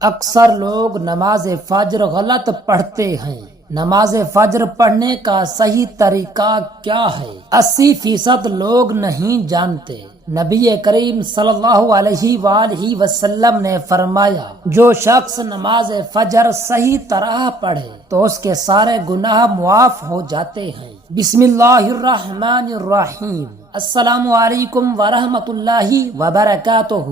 اکثر لوگ نماز فجر غلط پڑھتے ہیں۔ نماز فجر پڑھنے کا صحیح طریقہ کیا ہے؟ 80% لوگ نہیں جانتے۔ نبی کریم صلی اللہ علیہ وآلہ وسلم نے فرمایا، جو شخص نماز فجر صحیح طرح پڑھے تو اس کے سارے گناہ معاف ہو جاتے ہیں۔ بسم اللہ الرحمن الرحیم۔ السلام علیکم ورحمۃ اللہ وبرکاتہ۔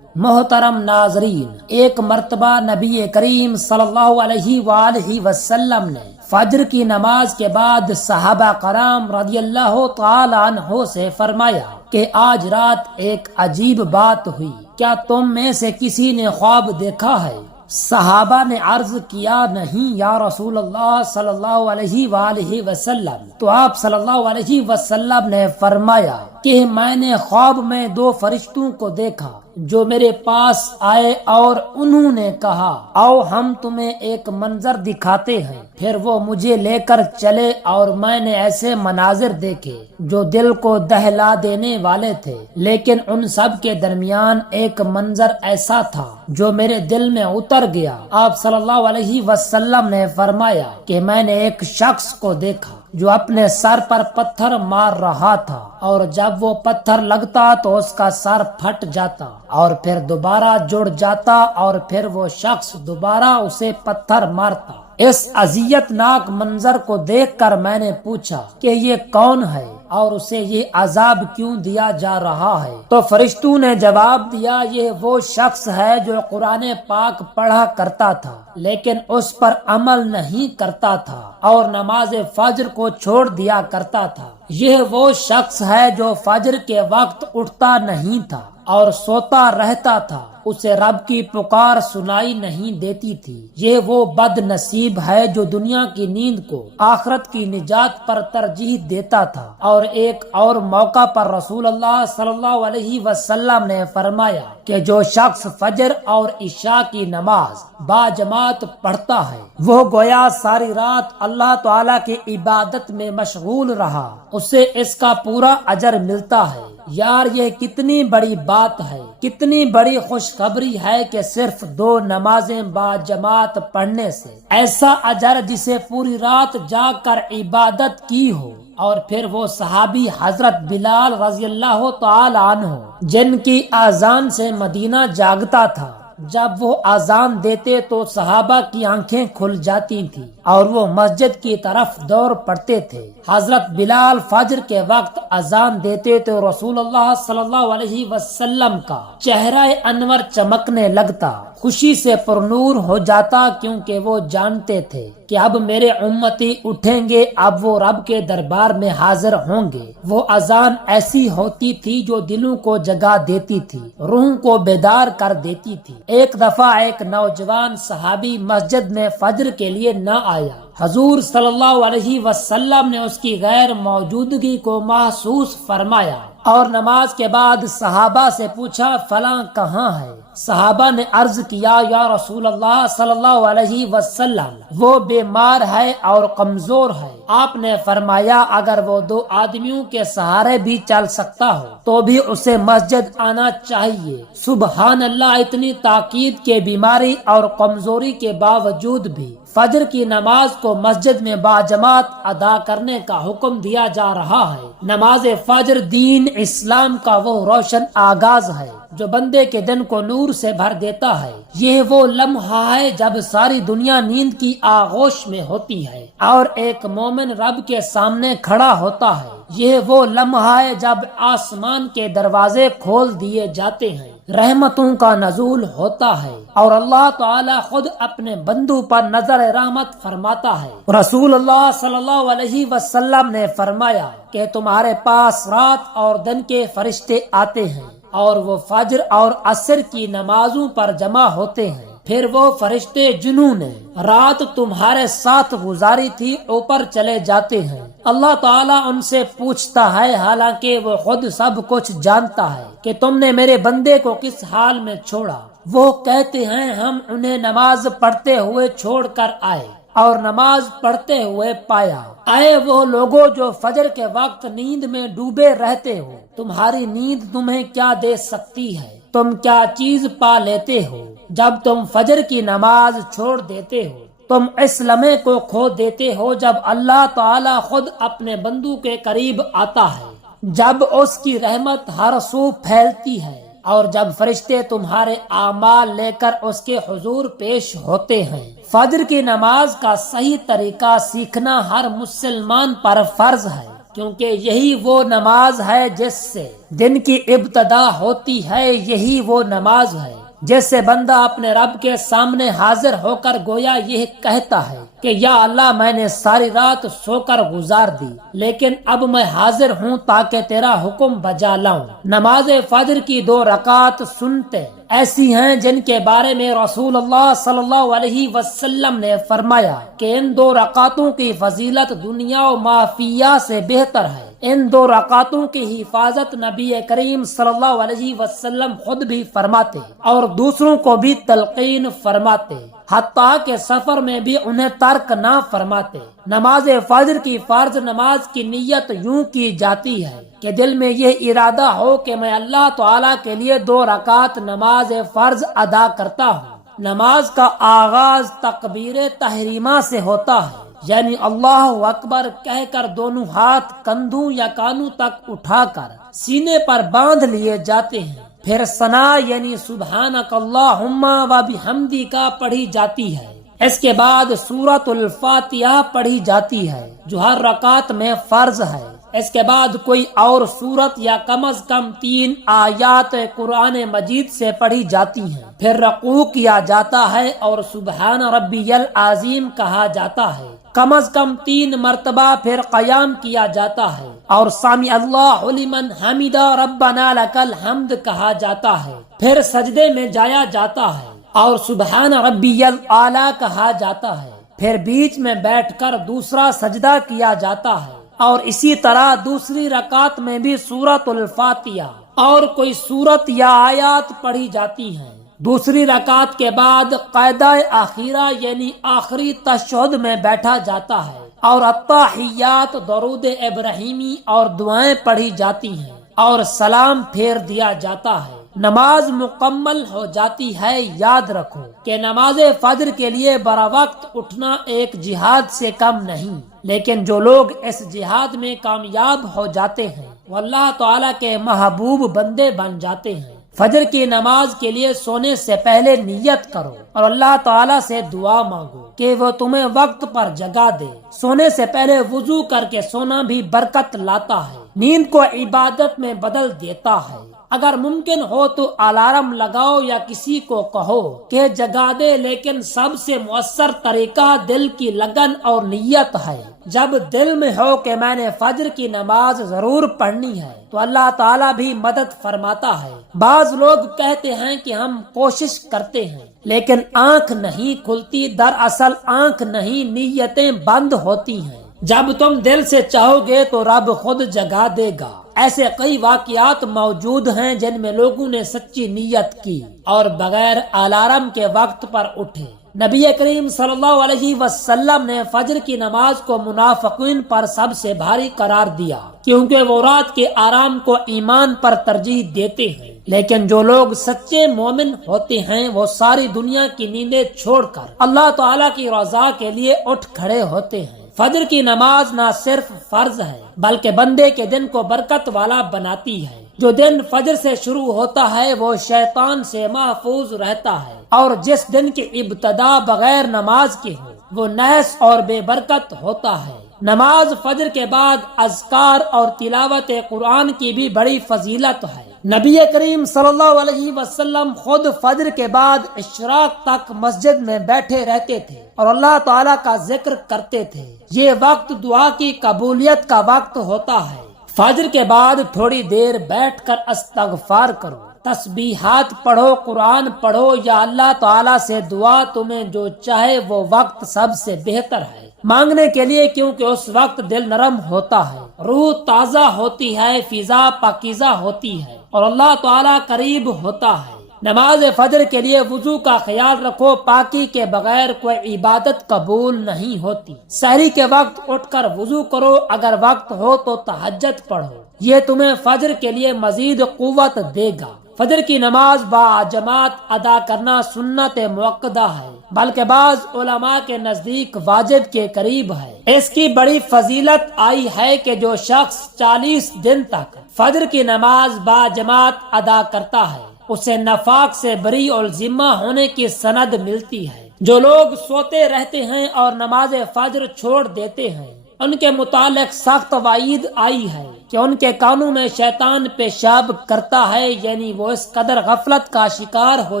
محترم ناظرین، ایک مرتبہ نبی کریم صلی اللہ علیہ وآلہ وسلم نے فجر کی نماز کے بعد صحابہ کرام رضی اللہ تعالی عنہ سے فرمایا کہ آج رات ایک عجیب بات ہوئی، کیا تم میں سے کسی نے خواب دیکھا ہے؟ صحابہ نے عرض کیا، نہیں یا رسول اللہ صلی اللہ علیہ وآلہ وسلم۔ تو آپ صلی اللہ علیہ وسلم نے فرمایا کہ میں نے خواب میں 2 فرشتوں کو دیکھا جو میرے پاس آئے اور انہوں نے کہا، آؤ ہم تمہیں ایک منظر دکھاتے ہیں۔ پھر وہ مجھے لے کر چلے اور میں نے ایسے مناظر دیکھے جو دل کو دہلا دینے والے تھے، لیکن ان سب کے درمیان ایک منظر ایسا تھا جو میرے دل میں اتر گیا۔ آپ صلی اللہ علیہ وسلم نے فرمایا کہ میں نے ایک شخص کو دیکھا جو اپنے سر پر پتھر مار رہا تھا، اور جب وہ پتھر لگتا تو اس کا سر پھٹ جاتا اور پھر دوبارہ جڑ جاتا اور پھر وہ شخص دوبارہ اسے پتھر مارتا۔ اس اذیت ناک منظر کو دیکھ کر میں نے پوچھا کہ یہ کون ہے اور اسے یہ عذاب کیوں دیا جا رہا ہے؟ تو فرشتوں نے جواب دیا، یہ وہ شخص ہے جو قرآن پاک پڑھا کرتا تھا لیکن اس پر عمل نہیں کرتا تھا اور نماز فجر کو چھوڑ دیا کرتا تھا۔ یہ وہ شخص ہے جو فجر کے وقت اٹھتا نہیں تھا اور سوتا رہتا تھا، اسے رب کی پکار سنائی نہیں دیتی تھی۔ یہ وہ بد نصیب ہے جو دنیا کی نیند کو آخرت کی نجات پر ترجیح دیتا تھا۔ اور ایک اور موقع پر رسول اللہ صلی اللہ علیہ وسلم نے فرمایا کہ جو شخص فجر اور عشاء کی نماز با جماعت پڑھتا ہے وہ گویا ساری رات اللہ تعالی کی عبادت میں مشغول رہا، اسے اس کا پورا اجر ملتا ہے۔ یار یہ کتنی بڑی بات ہے، کتنی بڑی خوشخبری ہے کہ صرف 2 نمازیں با جماعت پڑھنے سے ایسا اجر جسے پوری رات جاگ کر عبادت کی ہو۔ اور پھر وہ صحابی حضرت بلال رضی اللہ تعالی عنہ جن کی اذان سے مدینہ جاگتا تھا، جب وہ اذان دیتے تو صحابہ کی آنکھیں کھل جاتی تھی اور وہ مسجد کی طرف دوڑ پڑتے تھے۔ حضرت بلال فجر کے وقت اذان دیتے تو رسول اللہ صلی اللہ علیہ وسلم کا چہرہ انور چمکنے لگتا، خوشی سے پرنور ہو جاتا، کیونکہ وہ جانتے تھے کہ اب میرے امتی اٹھیں گے، اب وہ رب کے دربار میں حاضر ہوں گے۔ وہ اذان ایسی ہوتی تھی جو دلوں کو جگا دیتی تھی، روح کو بیدار کر دیتی تھی۔ ایک دفعہ ایک نوجوان صحابی مسجد میں فجر کے لیے نہ آیا، حضور صلی اللہ علیہ وسلم نے اس کی غیر موجودگی کو محسوس فرمایا اور نماز کے بعد صحابہ سے پوچھا، فلاں کہاں ہے؟ صحابہ نے عرض کیا، یا رسول اللہ صلی اللہ علیہ وسلم وہ بیمار ہے اور کمزور ہے۔ آپ نے فرمایا، اگر وہ 2 آدمیوں کے سہارے بھی چل سکتا ہو تو بھی اسے مسجد آنا چاہیے۔ سبحان اللہ، اتنی تاکید کے بیماری اور کمزوری کے باوجود بھی فجر کی نماز کو مسجد میں باجماعت ادا کرنے کا حکم دیا جا رہا ہے۔ نماز فجر دین اسلام کا وہ روشن آغاز ہے جو بندے کے دن کو نور سے بھر دیتا ہے۔ یہ وہ لمحہ ہے جب ساری دنیا نیند کی آغوش میں ہوتی ہے اور ایک مومن رب کے سامنے کھڑا ہوتا ہے۔ یہ وہ لمحہ ہے جب آسمان کے دروازے کھول دیے جاتے ہیں، رحمتوں کا نزول ہوتا ہے اور اللہ تعالی خود اپنے بندوں پر نظر رحمت فرماتا ہے۔ رسول اللہ صلی اللہ علیہ وسلم نے فرمایا کہ تمہارے پاس رات اور دن کے فرشتے آتے ہیں اور وہ فجر اور عصر کی نمازوں پر جمع ہوتے ہیں۔ پھر وہ فرشتے جنہوں نے رات تمہارے ساتھ گزاری تھی اوپر چلے جاتے ہیں۔ اللہ تعالیٰ ان سے پوچھتا ہے، حالانکہ وہ خود سب کچھ جانتا ہے، کہ تم نے میرے بندے کو کس حال میں چھوڑا؟ وہ کہتے ہیں، ہم انہیں نماز پڑھتے ہوئے چھوڑ کر آئے اور نماز پڑھتے ہوئے پایا۔ اے وہ لوگوں جو فجر کے وقت نیند میں ڈوبے رہتے ہو، تمہاری نیند تمہیں کیا دے سکتی ہے؟ تم کیا چیز پا لیتے ہو جب تم فجر کی نماز چھوڑ دیتے ہو؟ تم اس لمحے کو کھو دیتے ہو جب اللہ تعالی خود اپنے بندوں کے قریب آتا ہے، جب اس کی رحمت ہر سو پھیلتی ہے، اور جب فرشتے تمہارے اعمال لے کر اس کے حضور پیش ہوتے ہیں۔ فجر کی نماز کا صحیح طریقہ سیکھنا ہر مسلمان پر فرض ہے، کیونکہ یہی وہ نماز ہے جس سے دن کی ابتدا ہوتی ہے، یہی وہ نماز ہے جس سے بندہ اپنے رب کے سامنے حاضر ہو کر گویا یہ کہتا ہے کہ یا اللہ، میں نے ساری رات سو کر گزار دی، لیکن اب میں حاضر ہوں تاکہ تیرا حکم بجا لاؤں۔ نماز فجر کی 2 رکعت سنتے ایسی ہیں جن کے بارے میں رسول اللہ صلی اللہ علیہ وسلم نے فرمایا کہ ان 2 رکعتوں کی فضیلت دنیا و ما فیہا سے بہتر ہے۔ ان 2 رکعتوں کی حفاظت نبی کریم صلی اللہ علیہ وسلم خود بھی فرماتے اور دوسروں کو بھی تلقین فرماتے، حتیٰ کہ سفر میں بھی انہیں ترک نہ فرماتے۔ نماز فجر کی فرض نماز کی نیت یوں کی جاتی ہے کہ دل میں یہ ارادہ ہو کہ میں اللہ تعالیٰ کے لیے 2 رکعت نماز فرض ادا کرتا ہوں۔ نماز کا آغاز تکبیر تحریمہ سے ہوتا ہے، یعنی اللہ اکبر کہہ کر دونوں ہاتھ کندھوں یا کانوں تک اٹھا کر سینے پر باندھ لیے جاتے ہیں۔ پھر ثنا یعنی سبحانک اللہم و بحمدک پڑھی جاتی ہے۔ اس کے بعد سورۃ الفاتحہ پڑھی جاتی ہے جو ہر رکعت میں فرض ہے۔ اس کے بعد کوئی اور سورت یا کم از کم 3 آیات قرآن مجید سے پڑھی جاتی ہیں۔ پھر رکوع کیا جاتا ہے اور سبحان ربی العظیم کہا جاتا ہے کم از کم 3 مرتبہ۔ پھر قیام کیا جاتا ہے اور سامع اللہ لمن حمدہ ربنا لک الحمد کہا جاتا ہے۔ پھر سجدے میں جایا جاتا ہے اور سبحان ربی الاعلی کہا جاتا ہے۔ پھر بیچ میں بیٹھ کر دوسرا سجدہ کیا جاتا ہے، اور اسی طرح دوسری رکعت میں بھی سورۃ الفاتحہ اور کوئی سورت یا آیات پڑھی جاتی ہیں۔ دوسری رکعت کے بعد قاعدہ اخیرہ یعنی آخری تشہد میں بیٹھا جاتا ہے اور التحیات درود ابراہیمی اور دعائیں پڑھی جاتی ہیں اور سلام پھیر دیا جاتا ہے۔ نماز مکمل ہو جاتی ہے۔ یاد رکھو کہ نماز فجر کے لیے بروقت اٹھنا ایک جہاد سے کم نہیں، لیکن جو لوگ اس جہاد میں کامیاب ہو جاتے ہیں وہ اللہ تعالیٰ کے محبوب بندے بن جاتے ہیں۔ فجر کی نماز کے لیے سونے سے پہلے نیت کرو اور اللہ تعالیٰ سے دعا مانگو کہ وہ تمہیں وقت پر جگا دے۔ سونے سے پہلے وضو کر کے سونا بھی برکت لاتا ہے، نیند کو عبادت میں بدل دیتا ہے۔ اگر ممکن ہو تو الارم لگاؤ یا کسی کو کہو کہ جگا دے، لیکن سب سے مؤثر طریقہ دل کی لگن اور نیت ہے۔ جب دل میں ہو کہ میں نے فجر کی نماز ضرور پڑھنی ہے تو اللہ تعالیٰ بھی مدد فرماتا ہے۔ بعض لوگ کہتے ہیں کہ ہم کوشش کرتے ہیں لیکن آنکھ نہیں کھلتی، دراصل آنکھ نہیں، نیتیں بند ہوتی ہیں۔ جب تم دل سے چاہو گے تو رب خود جگا دے گا۔ ایسے کئی واقعات موجود ہیں جن میں لوگوں نے سچی نیت کی اور بغیر الارم کے وقت پر اٹھے۔ نبی کریم صلی اللہ علیہ وسلم نے فجر کی نماز کو منافقین پر سب سے بھاری قرار دیا، کیونکہ وہ رات کے آرام کو ایمان پر ترجیح دیتے ہیں، لیکن جو لوگ سچے مومن ہوتے ہیں وہ ساری دنیا کی نیندیں چھوڑ کر اللہ تعالیٰ کی رضا کے لیے اٹھ کھڑے ہوتے ہیں۔ فجر کی نماز نہ صرف فرض ہے بلکہ بندے کے دن کو برکت والا بناتی ہے۔ جو دن فجر سے شروع ہوتا ہے وہ شیطان سے محفوظ رہتا ہے، اور جس دن کی ابتدا بغیر نماز کے ہو وہ نحس اور بے برکت ہوتا ہے۔ نماز فجر کے بعد اذکار اور تلاوت قرآن کی بھی بڑی فضیلت ہے۔ نبی کریم صلی اللہ علیہ وسلم خود فجر کے بعد اشراق تک مسجد میں بیٹھے رہتے تھے اور اللہ تعالیٰ کا ذکر کرتے تھے۔ یہ وقت دعا کی قبولیت کا وقت ہوتا ہے۔ فجر کے بعد تھوڑی دیر بیٹھ کر استغفار کرو، تسبیحات پڑھو، قرآن پڑھو یا اللہ تعالیٰ سے دعا، تمہیں جو چاہے وہ وقت سب سے بہتر ہے مانگنے کے لیے، کیونکہ اس وقت دل نرم ہوتا ہے، روح تازہ ہوتی ہے، فضا پاکیزہ ہوتی ہے اور اللہ تعالیٰ قریب ہوتا ہے۔ نماز فجر کے لیے وضو کا خیال رکھو، پاکی کے بغیر کوئی عبادت قبول نہیں ہوتی۔ سحری کے وقت اٹھ کر وضو کرو، اگر وقت ہو تو تہجد پڑھو، یہ تمہیں فجر کے لیے مزید قوت دے گا۔ فجر کی نماز با جماعت ادا کرنا سنت موقدہ ہے، بلکہ بعض علماء کے نزدیک واجب کے قریب ہے۔ اس کی بڑی فضیلت آئی ہے کہ جو شخص 40 دن تک فجر کی نماز با جماعت ادا کرتا ہے اسے نفاق سے بری اور ذمہ ہونے کی سند ملتی ہے۔ جو لوگ سوتے رہتے ہیں اور نماز فجر چھوڑ دیتے ہیں ان کے متعلق سخت وعید آئی ہے کہ ان کے کانوں میں شیطان پیشاب کرتا ہے، یعنی وہ اس قدر غفلت کا شکار ہو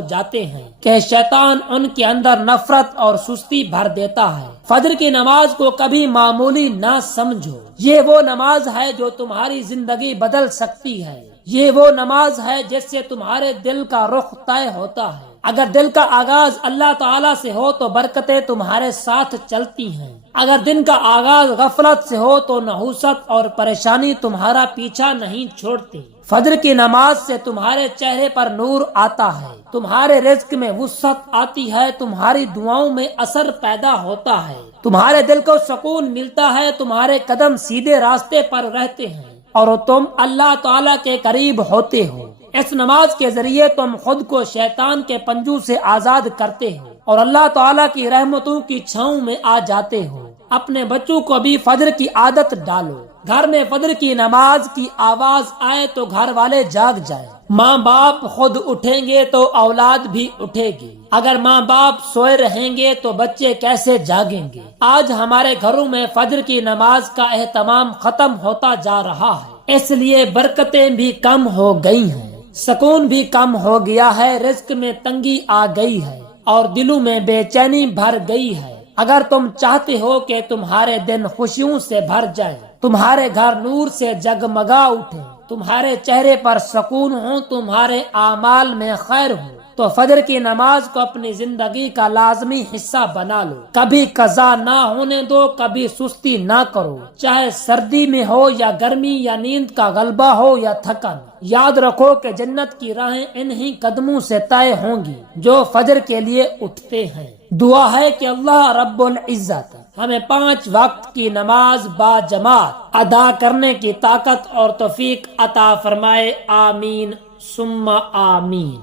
جاتے ہیں کہ شیطان ان کے اندر نفرت اور سستی بھر دیتا ہے۔ فجر کی نماز کو کبھی معمولی نہ سمجھو، یہ وہ نماز ہے جو تمہاری زندگی بدل سکتی ہے۔ یہ وہ نماز ہے جس سے تمہارے دل کا رخ طے ہوتا ہے۔ اگر دل کا آغاز اللہ تعالیٰ سے ہو تو برکتیں تمہارے ساتھ چلتی ہیں، اگر دن کا آغاز غفلت سے ہو تو نحوست اور پریشانی تمہارا پیچھا نہیں چھوڑتی۔ فجر کی نماز سے تمہارے چہرے پر نور آتا ہے، تمہارے رزق میں وسعت آتی ہے، تمہاری دعاؤں میں اثر پیدا ہوتا ہے، تمہارے دل کو سکون ملتا ہے، تمہارے قدم سیدھے راستے پر رہتے ہیں اور تم اللہ تعالیٰ کے قریب ہوتے ہو۔ اس نماز کے ذریعے تم خود کو شیطان کے پنجوں سے آزاد کرتے ہو اور اللہ تعالیٰ کی رحمتوں کی چھاؤں میں آ جاتے ہو۔ اپنے بچوں کو بھی فجر کی عادت ڈالو۔ گھر میں فجر کی نماز کی آواز آئے تو گھر والے جاگ جائیں۔ ماں باپ خود اٹھیں گے تو اولاد بھی اٹھے گی، اگر ماں باپ سوئے رہیں گے تو بچے کیسے جاگیں گے؟ آج ہمارے گھروں میں فجر کی نماز کا اہتمام ختم ہوتا جا رہا ہے، اس لیے برکتیں بھی کم ہو گئی ہیں، سکون بھی کم ہو گیا ہے، رزق میں تنگی آ گئی ہے اور دلوں میں بے چینی بھر گئی ہے۔ اگر تم چاہتے ہو کہ تمہارے دن خوشیوں سے بھر جائے، تمہارے گھر نور سے جگمگا اٹھے، تمہارے چہرے پر سکون ہو، تمہارے اعمال میں خیر ہو، تو فجر کی نماز کو اپنی زندگی کا لازمی حصہ بنا لو۔ کبھی قضا نہ ہونے دو، کبھی سستی نہ کرو، چاہے سردی میں ہو یا گرمی یا نیند کا غلبہ ہو یا تھکن۔ یاد رکھو کہ جنت کی راہیں انہی قدموں سے طے ہوں گی جو فجر کے لیے اٹھتے ہیں۔ دعا ہے کہ اللہ رب العزت ہمیں 5 وقت کی نماز با جماعت ادا کرنے کی طاقت اور توفیق عطا فرمائے، آمین ثم آمین۔